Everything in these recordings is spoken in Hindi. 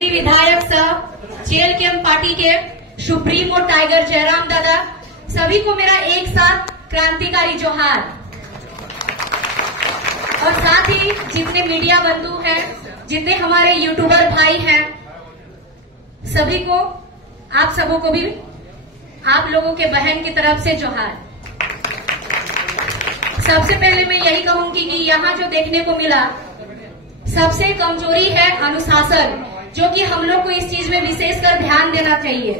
विधायक साहब, जेल कैंप पार्टी के सुप्रीमो टाइगर जयराम दादा, सभी को मेरा एक साथ क्रांतिकारी जोहार। और साथ ही जितने मीडिया बंधु हैं, जितने हमारे यूट्यूबर भाई हैं, सभी को, आप सबों को भी आप लोगों के बहन की तरफ से जोहार। सबसे पहले मैं यही कहूंगी कि यहाँ जो देखने को मिला, सबसे कमजोरी है अनुशासन, जो कि हम लोग को इस चीज में विशेषकर ध्यान देना चाहिए,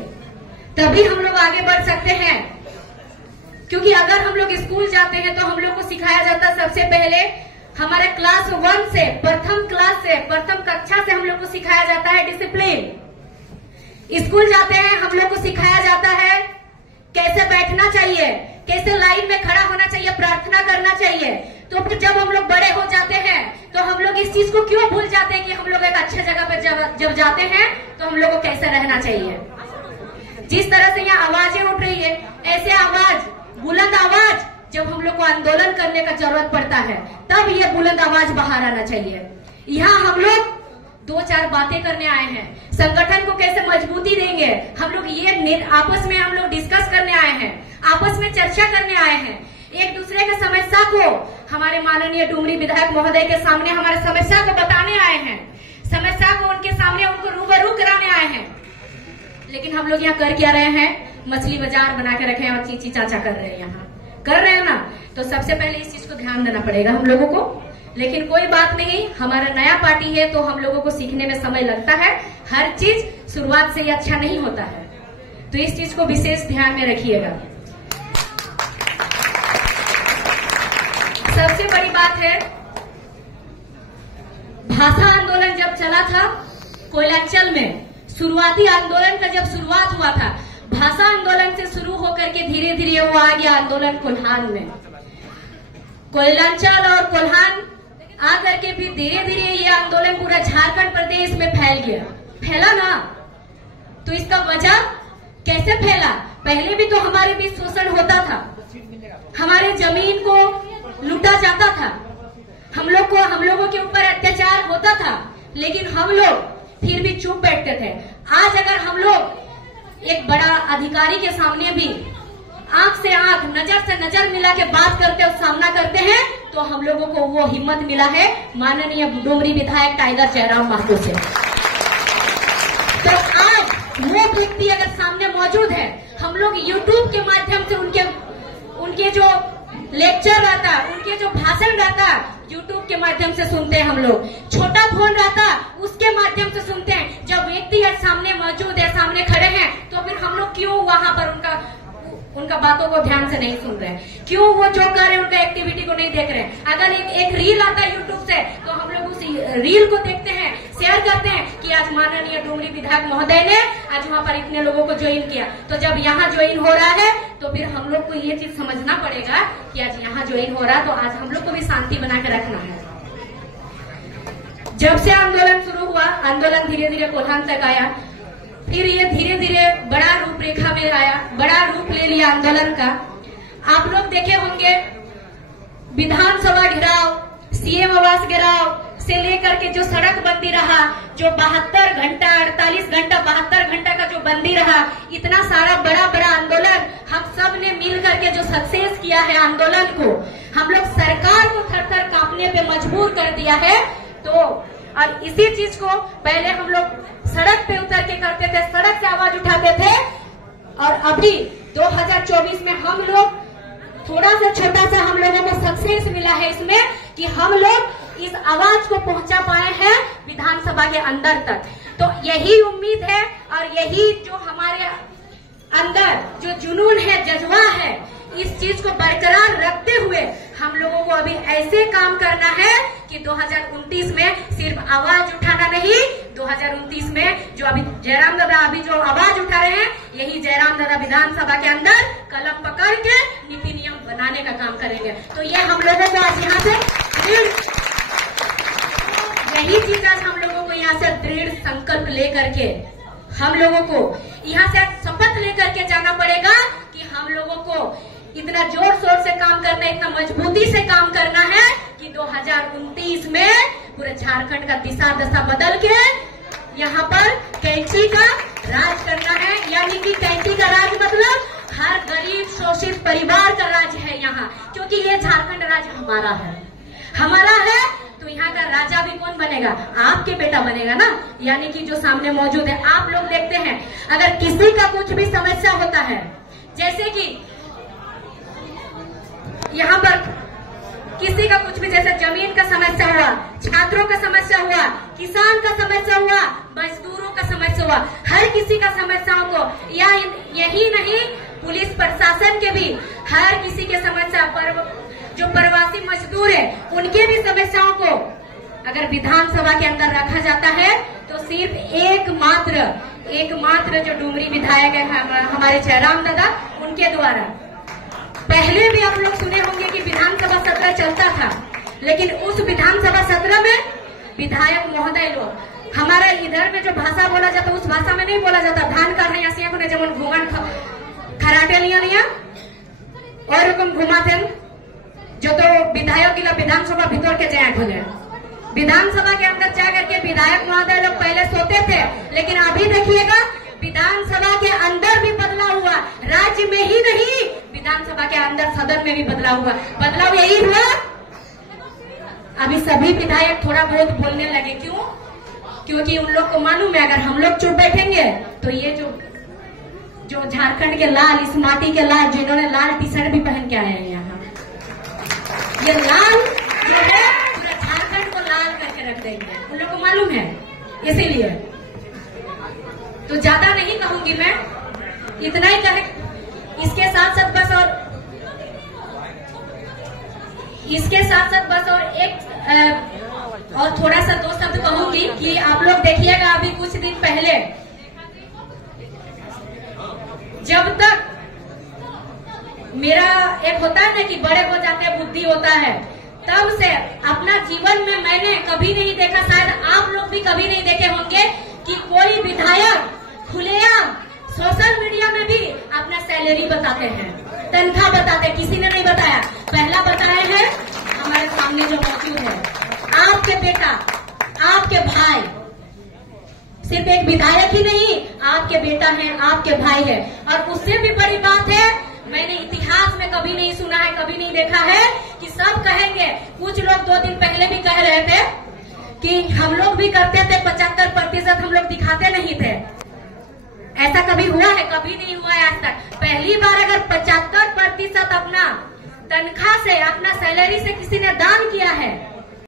तभी हम लोग आगे बढ़ सकते हैं। क्योंकि अगर हम लोग स्कूल जाते हैं तो हम लोग को सिखाया जाता है, सबसे पहले हमारे क्लास 1 से, प्रथम क्लास से, प्रथम कक्षा से हम लोग को सिखाया जाता है डिसिप्लिन। स्कूल जाते हैं हम लोग को सिखाया जाता है कैसे बैठना चाहिए, कैसे लाइन में खड़ा होना चाहिए, प्रार्थना करना चाहिए। तो फिर जब हम लोग बड़े हो जाते हैं तो हम लोग इस चीज को क्यों भूल जाते हैं कि हम लोग एक अच्छे जगह पर जब जाते हैं तो हम लोग को कैसे रहना चाहिए। जिस तरह से यहाँ आवाजें उठ रही है, ऐसे आवाज, बुलंद आवाज जब हम लोग को आंदोलन करने का जरूरत पड़ता है, तब ये बुलंद आवाज बाहर आना चाहिए। यहाँ हम लोग 2-4 बातें करने आए हैं, संगठन को कैसे मजबूती देंगे, हम लोग ये आपस में हम लोग डिस्कस करने आए हैं, आपस में चर्चा करने आए हैं, एक दूसरे के समस्या को हमारे माननीय डुमरी विधायक महोदय के सामने हमारे समस्या को बताने आए हैं, समस्या को उनके सामने उनको रूबरू कराने आए हैं। लेकिन हम लोग यहाँ कर क्या रहे हैं, मछली बाजार बना के रखे हैं और चीची चाचा कर रहे हैं, यहाँ कर रहे हैं ना। तो सबसे पहले इस चीज को ध्यान देना पड़ेगा हम लोगों को। लेकिन कोई बात नहीं, हमारा नया पार्टी है तो हम लोगों को सीखने में समय लगता है, हर चीज शुरुआत से ही अच्छा नहीं होता है, तो इस चीज को विशेष ध्यान में रखिएगा। सबसे बड़ी बात है, भाषा आंदोलन जब चला था कोयलांचल में, शुरुआती आंदोलन का जब शुरुआत हुआ था, भाषा आंदोलन से शुरू होकर के धीरे धीरे वो आ गया आंदोलन कोल्हान में। कोयलांचल और कोल्हान आकर के फिर धीरे धीरे ये आंदोलन पूरा झारखंड प्रदेश में फैला ना। तो इसका वजह कैसे फैला, पहले भी तो हमारे बीच शोषण होता था, हमारे जमीन को लूटा जाता था, हम लोगों के ऊपर अत्याचार होता था, लेकिन हम लोग फिर भी चुप बैठते थे। आज अगर हम लोग एक बड़ा अधिकारी के सामने भी आंख से आंख, नजर से नजर मिला के बात करते और सामना करते हैं, तो हम लोगों को वो हिम्मत मिला है माननीय डुमरी विधायक टाइगर जयराम महतो से। तो आज वो व्यक्ति अगर सामने मौजूद है, हम लोग यूट्यूब के माध्यम से उनके जो लेक्चर रहता, उनके जो भाषण रहता, यूट्यूब के माध्यम से सुनते हैं हम लोग। छोटा फोन रहता, उसके माध्यम से सुनते हैं। जब व्यक्ति है सामने मौजूद है, सामने खड़े हैं, तो फिर हम लोग क्यों वहां पर उनका बातों को ध्यान से नहीं सुन रहे हैं, क्यों वो जो कर रहे हैं उनका एक्टिविटी को नहीं देख रहे हैं। अगर एक रील आता है यूट्यूब से, तो हम लोग उस रील को देखते हैं, शेयर करते हैं कि आज माननीय डुमरी विधायक महोदय ने आज वहां पर इतने लोगों को ज्वाइन किया। तो जब यहाँ ज्वाइन हो रहा है तो फिर हम लोग को ये चीज समझना पड़ेगा कि आज यहाँ ज्वाइन हो रहा है, तो आज हम लोग को भी शांति बना के रखना है। जब से आंदोलन शुरू हुआ, आंदोलन धीरे धीरे कोल्हान तक आया, फिर ये धीरे धीरे बड़ा रूपरेखा में आया, बड़ा रूप ले लिया आंदोलन का। आप लोग देखे होंगे विधानसभा घेराव, सीएम आवास घेराव से लेकर के जो सड़क बंदी रहा, जो 72 घंटा, 48 घंटा, 72 घंटा का जो बंदी रहा, इतना सारा बड़ा बड़ा आंदोलन हम सब ने मिल करके जो सक्सेस किया है आंदोलन को, हम लोग सरकार को थर थर कांपने पे मजबूर कर दिया है। तो और इसी चीज को पहले हम लोग सड़क पे उतर के करते थे, सड़क से आवाज उठाते थे, और अभी 2024 में हम लोग थोड़ा सा छोटा सा हम लोगों को सक्सेस मिला है इसमें कि हम लोग इस आवाज को पहुंचा पाए हैं विधानसभा के अंदर तक। तो यही उम्मीद है और यही जो हमारे अंदर जो जुनून है, जज्बा है, इस चीज को बरकरार रखते हुए हम लोगों को अभी ऐसे काम करना है कि 2029 में सिर्फ आवाज उठाना नहीं, 2029 में जो अभी जयराम दादा अभी जो आवाज उठा रहे हैं, यही जयराम दादा विधानसभा के अंदर कलम पकड़ के नीति नियम बनाने का काम करेंगे। तो ये हम लोगों को आज यहाँ से यही चीज आज हम लोगों को यहाँ से दृढ़ संकल्प लेकर के हम लोगों को यहाँ से शपथ लेकर के जाना पड़ेगा कि हम लोगों को इतना जोर शोर से काम करना है, इतना मजबूती से काम करना है कि 2029 में पूरे झारखंड का दिशा दशा बदल के यहाँ पर कैंची का राज करना है, यानी कि कैंची का राज मतलब हर गरीब शोषित परिवार का राज है यहाँ, क्योंकि ये झारखंड राज्य हमारा है। तो यहाँ का राजा भी कौन बनेगा? आपके बेटा बनेगा ना, यानी कि जो सामने मौजूद है। आप लोग देखते हैं अगर किसी का कुछ भी समस्या होता है, जैसे कि यहाँ पर किसी का कुछ भी, जैसे जमीन का समस्या हुआ, छात्रों का समस्या हुआ, किसान का समस्या हुआ, मजदूरों का समस्या हुआ, हर किसी का समस्याओं को, या यही नहीं पुलिस प्रशासन के भी हर किसी के समस्या, जो प्रवासी मजदूर है उनके भी समस्याओं को अगर विधानसभा के अंदर रखा जाता है तो सिर्फ एकमात्र जो डुमरी विधायक है हमारे जयराम दादा, उनके द्वारा। पहले भी आप लोग सुने होंगे कि विधानसभा सत्र चलता था, लेकिन उस विधानसभा सत्र में विधायक महोदय लोग, हमारा इधर में जो भाषा बोला जाता उस भाषा में नहीं बोला जाता। धान काढ़ा यासिया को जब घूमन खराटे लिया और रकम घुमाते जो तो विधायक गिला विधानसभा भीतर के जया खोले। विधानसभा के अंदर जाकर के विधायक महोदय लोग पहले सोते थे, लेकिन अभी देखिएगा विधानसभा के अंदर भी बदलाव हुआ, राज्य में ही नहीं विधानसभा के अंदर सदन में भी बदलाव हुआ। बदलाव यही हुआ, अभी सभी विधायक थोड़ा बहुत बोलने लगे। क्यों? क्योंकि उन लोग को मालूम है अगर हम लोग चुप बैठेंगे तो ये जो झारखंड के लाल, इस माटी के लाल, जिन्होंने लाल टी शर्ट भी पहन के आए हैं यहाँ, ये लाल जो है पूरा झारखंड को लाल करके रख देंगे, उन लोग को मालूम है। इसीलिए तो ज्यादा नहीं कहूंगी मैं, इतना ही कहे। इसके साथ साथ बस और एक और थोड़ा सा दो शब्द कहूंगी कि आप लोग देखिएगा अभी कुछ दिन पहले जब तक मेरा एक होता है ना कि बड़े हो जाते हैं बुद्धि होता है, तब से अपना जीवन में मैंने कभी नहीं देखा, शायद आप लोग भी कभी नहीं देखे होंगे कि कोई विधायक खुलेआम सोशल मीडिया में भी अपना सैलरी बताते हैं, तनख्वाह बताते हैं। किसी ने नहीं बताया, पहला बताए हैं हमारे सामने जो मौजूद है, आपके बेटा, आपके भाई, सिर्फ एक विधायक ही नहीं, आपके बेटा है, आपके भाई है। और उससे भी बड़ी बात है, मैंने इतिहास में कभी नहीं सुना है, कभी नहीं देखा है कि सब कहेंगे, कुछ लोग 2 दिन पहले भी कह रहे थे कि हम लोग भी करते थे, 75% हम लोग दिखाते नहीं थे। ऐसा कभी हुआ है? कभी नहीं हुआ है आज तक। पहली बार अगर 75% अपना तनख्वाह से, अपना सैलरी से किसी ने दान किया है